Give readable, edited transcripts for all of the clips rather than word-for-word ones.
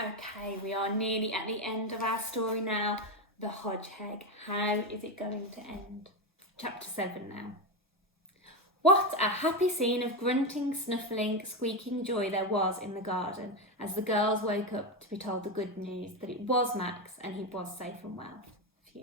Okay, we are nearly at the end of our story now. The Hodgeheg. How is it going to end? Chapter 7 now. What a happy scene of grunting, snuffling, squeaking joy there was in the garden as the girls woke up to be told the good news that it was Max and he was safe and well. Phew.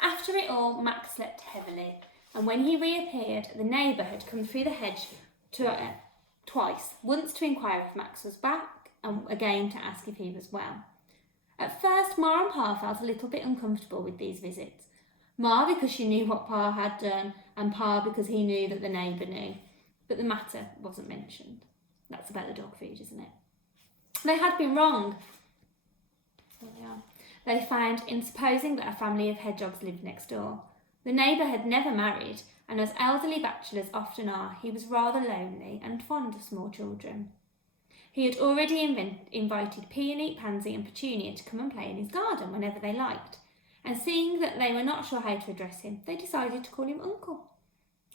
After it all, Max slept heavily, and when he reappeared, the neighbour had come through the hedge twice, once to inquire if Max was back and again to ask if he was well. At first, Ma and Pa felt a little bit uncomfortable with these visits. Ma because she knew what Pa had done, and Pa because he knew that the neighbour knew. But the matter wasn't mentioned. That's about the dog food, isn't it? They had been wrong. There they are. They found in supposing that a family of hedgehogs lived next door. The neighbour had never married, and as elderly bachelors often are, he was rather lonely and fond of small children. He had already invited Peony, Pansy and Petunia to come and play in his garden whenever they liked, and seeing that they were not sure how to address him, they decided to call him Uncle.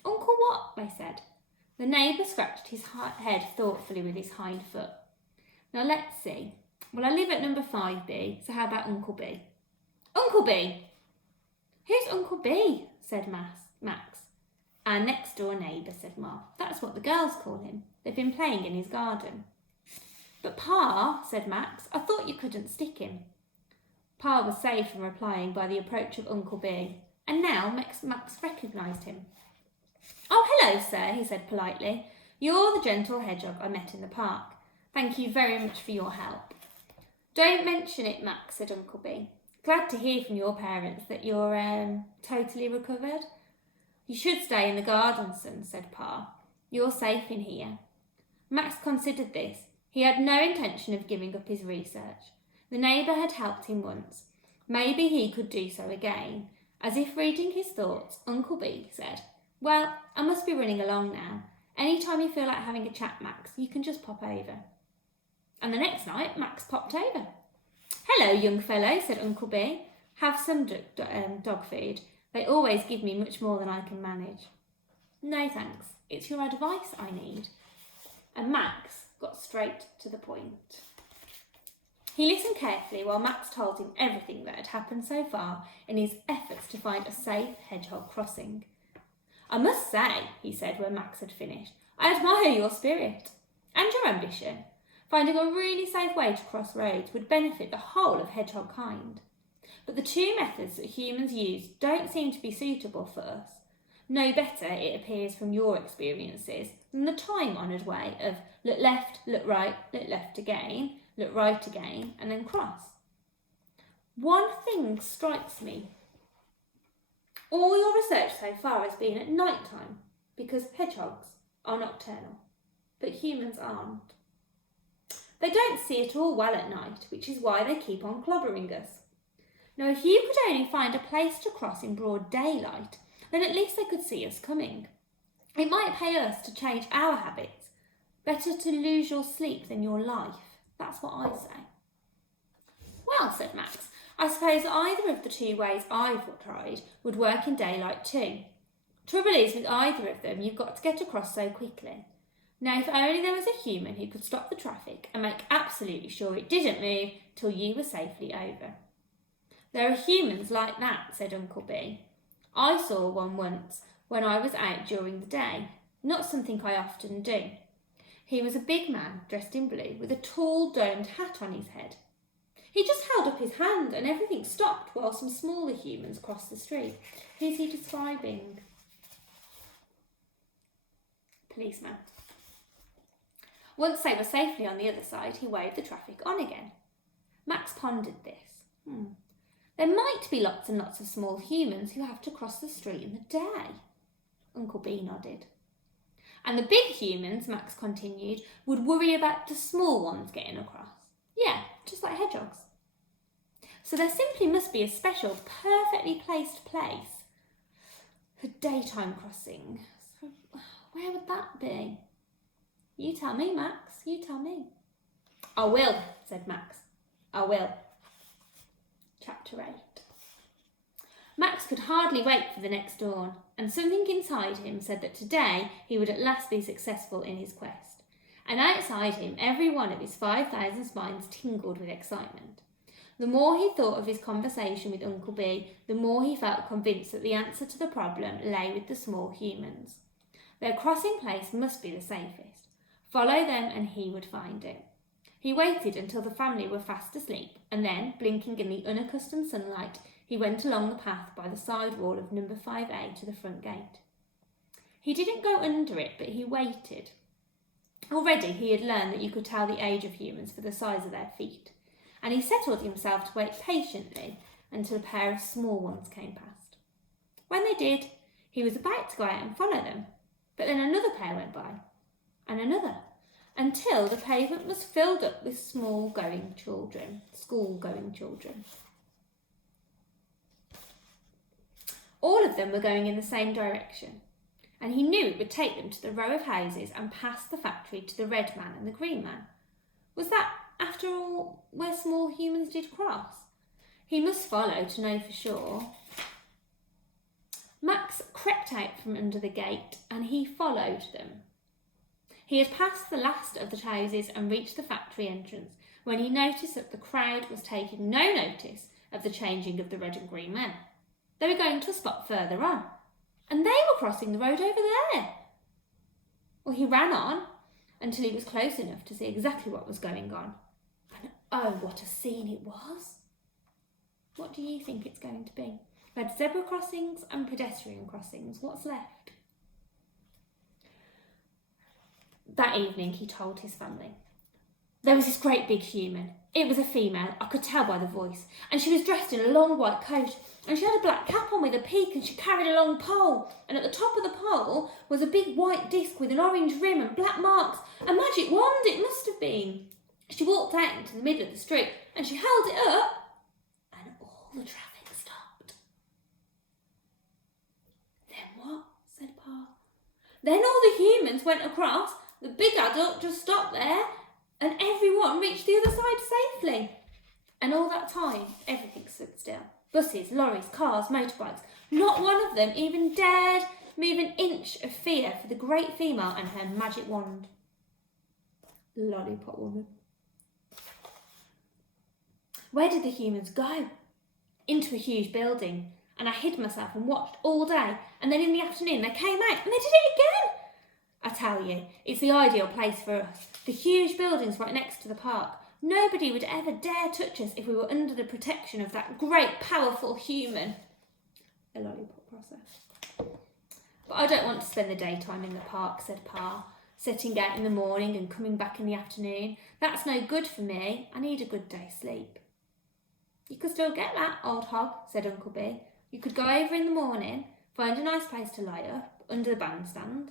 Uncle what? They said. The neighbour scratched his head thoughtfully with his hind foot. Now let's see. Well, I live at number 5B, so how about Uncle B? Uncle B! Who's Uncle B? Said Max. Our next door neighbour, said Ma. That's what the girls call him. They've been playing in his garden. But Pa, said Max, I thought you couldn't stick him. Pa was saved from replying by the approach of Uncle B, and now Max recognised him. Oh, hello, sir, he said politely. You're the gentle hedgehog I met in the park. Thank you very much for your help. Don't mention it, Max, said Uncle B. Glad to hear from your parents that you're totally recovered. You should stay in the garden, son, said Pa. You're safe in here. Max considered this. He had no intention of giving up his research. The neighbour had helped him once. Maybe he could do so again. As if reading his thoughts, Uncle B said, Well, I must be running along now. Any time you feel like having a chat, Max, you can just pop over. And the next night, Max popped over. Hello, young fellow, said Uncle B. Have some dog food. They always give me much more than I can manage. No, thanks. It's your advice I need. And Max got straight to the point. He listened carefully while Max told him everything that had happened so far in his efforts to find a safe hedgehog crossing. I must say, he said when Max had finished, I admire your spirit and your ambition. Finding a really safe way to cross roads would benefit the whole of hedgehog kind. But the two methods that humans use don't seem to be suitable for us. No better, it appears from your experiences, than the time-honoured way of look left, look right, look left again, look right again, and then cross. One thing strikes me. All your research so far has been at night time, because hedgehogs are nocturnal, but humans aren't. They don't see at all well at night, which is why they keep on clobbering us. Now, if you could only find a place to cross in broad daylight, then at least they could see us coming. It might pay us to change our habits. Better to lose your sleep than your life. That's what I say. Well, said Max, I suppose either of the two ways I've tried would work in daylight too. Trouble is, with either of them, you've got to get across so quickly. Now, if only there was a human who could stop the traffic and make absolutely sure it didn't move till you were safely over. There are humans like that, said Uncle B. I saw one once when I was out during the day, not something I often do. He was a big man dressed in blue with a tall domed hat on his head. He just held up his hand and everything stopped while some smaller humans crossed the street. Who's he describing? Policeman. Once they were safely on the other side, he waved the traffic on again. Max pondered this. There might be lots and lots of small humans who have to cross the street in the day. Uncle B nodded. And the big humans, Max continued, would worry about the small ones getting across. Yeah, just like hedgehogs. So there simply must be a special, perfectly placed place for daytime crossing. So where would that be? You tell me, Max, you tell me. I will, said Max. I will. Chapter 8. Max could hardly wait for the next dawn, and something inside him said that today he would at last be successful in his quest. and outside him every one of his 5,000 spines tingled with excitement. The more he thought of his conversation with Uncle B, the more he felt convinced that the answer to the problem lay with the small humans. Their crossing place must be the safest. Follow them and he would find it. He waited until the family were fast asleep, and then, blinking in the unaccustomed sunlight, he went along the path by the side wall of number 5A to the front gate. He didn't go under it, but he waited. Already he had learned that you could tell the age of humans for the size of their feet, and he settled himself to wait patiently until a pair of small ones came past. When they did, he was about to go out and follow them, but then another pair went by, and another, until the pavement was filled up with school-going children. All of them were going in the same direction, and he knew it would take them to the row of houses and past the factory to the red man and the green man. Was that, after all, where small humans did cross? He must follow to know for sure. Max crept out from under the gate, and he followed them. He had passed the last of the houses and reached the factory entrance when he noticed that the crowd was taking no notice of the changing of the red and green men. They were going to a spot further on, and they were crossing the road over there. Well, he ran on until he was close enough to see exactly what was going on. And oh, what a scene it was! What do you think it's going to be? We had zebra crossings and pedestrian crossings. What's left? That evening he told his family. There was this great big human. It was a female, I could tell by the voice, and she was dressed in a long white coat, and she had a black cap on with a peak, and she carried a long pole, and at the top of the pole was a big white disc with an orange rim and black marks, a magic wand it must have been. She walked out into the middle of the street, and she held it up, and all the traffic stopped. Then what? Said Pa. Then all the humans went across. The big adult just stopped there, and everyone reached the other side safely. And all that time, everything stood still. Buses, lorries, cars, motorbikes. Not one of them even dared move an inch of fear for the great female and her magic wand. Lollipop woman. Where did the humans go? Into a huge building, and I hid myself and watched all day, and then in the afternoon they came out and they did it again. I tell you, it's the ideal place for us. The huge buildings right next to the park. Nobody would ever dare touch us if we were under the protection of that great, powerful human. A lollipop process. But I don't want to spend the daytime in the park, said Pa, setting out in the morning and coming back in the afternoon. That's no good for me. I need a good day's sleep. You could still get that, old hog, said Uncle B. You could go over in the morning, find a nice place to lie up, under the bandstand,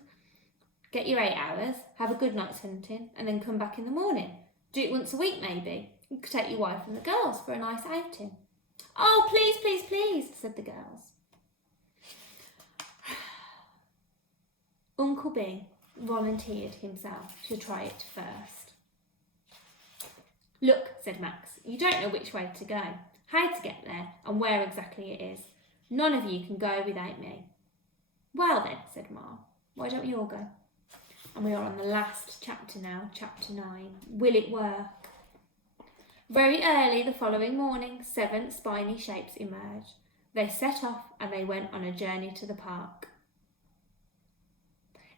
get your 8 hours, have a good night's hunting, and then come back in the morning. Do it once a week, maybe. You could take your wife and the girls for a nice outing. Oh, please, please, please, said the girls. Uncle B volunteered himself to try it first. Look, said Max, you don't know which way to go, how to get there, and where exactly it is. None of you can go without me. Well then, said Ma, why don't we all go? And we are on the last chapter now, chapter 9. Will it work? Very early the following morning, 7 spiny shapes emerged. They set off and they went on a journey to the park.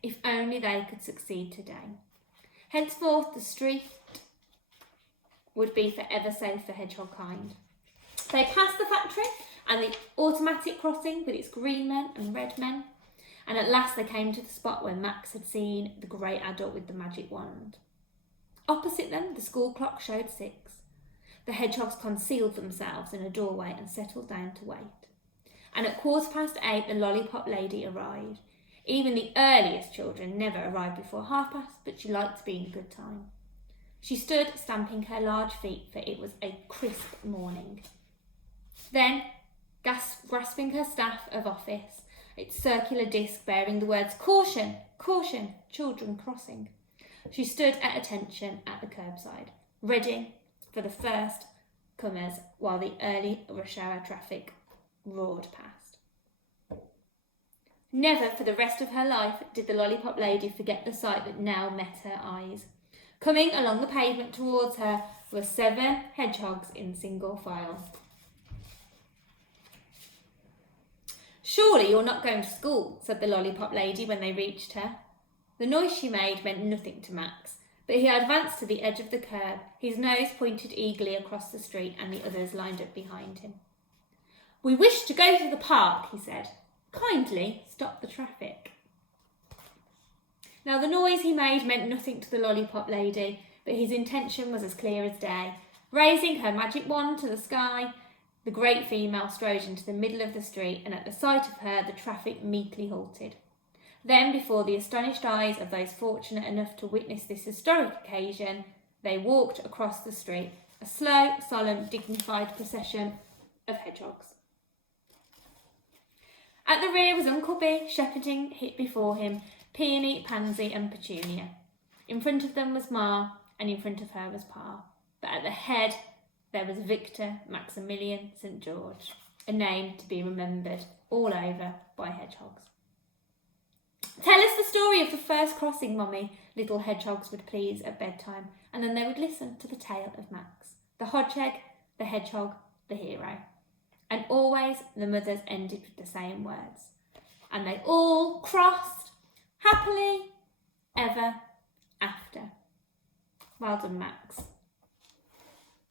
If only they could succeed today. Henceforth the street would be forever safe for hedgehog kind. They passed the factory and the automatic crossing with its green men and red men. And at last they came to the spot where Max had seen the great adult with the magic wand. Opposite them, the school clock showed 6. The hedgehogs concealed themselves in a doorway and settled down to wait. And at 8:15, the lollipop lady arrived. Even the earliest children never arrived before 5:30, but she liked being a good time. She stood stamping her large feet, for it was a crisp morning. Then, grasping her staff of office, its circular disc bearing the words "Caution, caution, children crossing," she stood at attention at the curbside, ready for the first comers while the early rush hour traffic roared past. Never for the rest of her life did the lollipop lady forget the sight that now met her eyes. Coming along the pavement towards her were 7 hedgehogs in single file. "Surely you're not going to school," said the lollipop lady when they reached her. The noise she made meant nothing to Max, but he advanced to the edge of the curb, his nose pointed eagerly across the street, and the others lined up behind him. "We wish to go to the park," he said. "Kindly stop the traffic." Now the noise he made meant nothing to the lollipop lady, but his intention was as clear as day. Raising her magic wand to the sky, the great female strode into the middle of the street, and at the sight of her the traffic meekly halted. Then, before the astonished eyes of those fortunate enough to witness this historic occasion, they walked across the street, a slow, solemn, dignified procession of hedgehogs. At the rear was Uncle B, shepherding before him Peony, Pansy and Petunia. In front of them was Ma, and in front of her was Pa. But at the head there was Victor Maximilian St. George, a name to be remembered all over by hedgehogs. "Tell us the story of the first crossing, Mummy," little hedgehogs would please at bedtime, and then they would listen to the tale of Max, the Hodgeheg, the hedgehog, the hero. And always the mothers ended with the same words. "And they all crossed happily ever after." Well done, Max.